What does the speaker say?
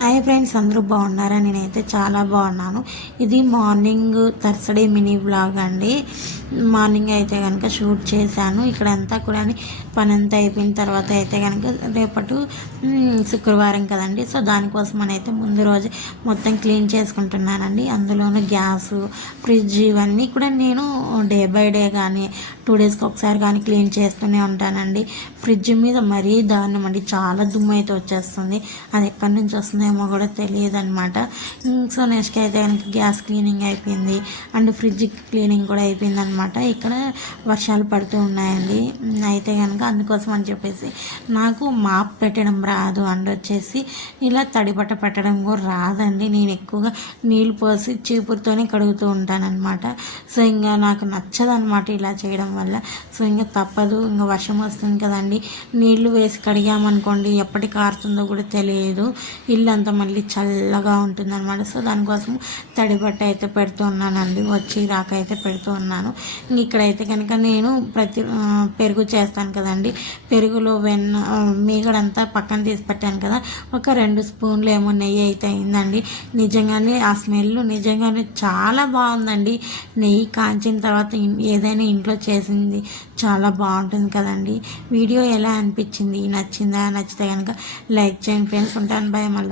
Hi friends, అందరూ బాగున్నారా? నేనైతే చాలా బాగున్నాను. ఇది మార్నింగ్ థర్స్డే మినీ వ్లాగ్ అండి. మార్నింగ్ అయితే కనుక షూట్ చేశాను. ఇక్కడంతా కూడా పని అంతా అయిపోయిన తర్వాత అయితే కనుక రేపటి శుక్రవారం కదండి. సో దానికోసం అని అయితే ముందు రోజు మొత్తం క్లీన్ చేసుకుంటున్నానండి. అందులోనూ గ్యాసు, ఫ్రిడ్జ్ ఇవన్నీ కూడా నేను డే బై డే కానీ 2 డేస్కి ఒకసారి కానీ క్లీన్ చేస్తూనే ఉంటానండి. ఫ్రిడ్జ్ మీద మరీ దారుణం అండి, చాలా దుమ్ము అయితే వచ్చేస్తుంది. అది ఎక్కడి నుంచి వస్తుందేమో కూడా తెలియదు అనమాట. సో నెక్స్ట్ అయితే కనుక గ్యాస్ క్లీనింగ్ అయిపోయింది అండ్ ఫ్రిడ్జ్ క్లీనింగ్ కూడా అయిపోయింది అనమాట. ఇక్కడ వర్షాలు పడుతూ ఉన్నాయండి. అయితే కనుక అందుకోసం అని చెప్పేసి నాకు మాప్ పెట్టడం రాదు అండ్ వచ్చేసి ఇలా తడిబట్ట పెట్టడం కూడా రాదండి. నేను ఎక్కువగా నీళ్ళు పోసి చీపురుతోనే కడుగుతూ ఉంటానన్నమాట. సో ఇంకా నాకు నచ్చదనమాట ఇలా చేయడం వల్ల. సో ఇంకా తప్పదు, ఇంకా వర్షం వస్తుంది కదండి, నీళ్లు వేసి కడిగామనుకోండి ఎప్పటికి కారుతుందో కూడా తెలియదు. ఇల్లు అంతా మళ్ళీ చల్లగా ఉంటుంది అనమాట. సో దానికోసం తడిబట్ట అయితే పెడుతూ ఉన్నానండి, వచ్చి రాక అయితే పెడుతూ ఉన్నాను. ఇక్కడైతే కనుక నేను పెరుగు చేస్తాను కదండి, పెరుగులో మీగడంతా పక్కన తీసి పెట్టాను కదా, ఒక 2 స్పూన్లు ఏమో నెయ్యి అయితే అయిందండి. నిజంగానే ఆ స్మెల్ నిజంగానే చాలా బాగుందండి. నెయ్యి కాంచిన తర్వాత ఏదైనా ఇంట్లో చేసింది చాలా బాగుంటుంది కదండి. వీడియో ఎలా అనిపించింది, నచ్చిందా? నచ్చితే కనుక లైక్ చేయండి ఫ్రెండ్స్. ఉంటాను, బాయ్. మళ్ళీ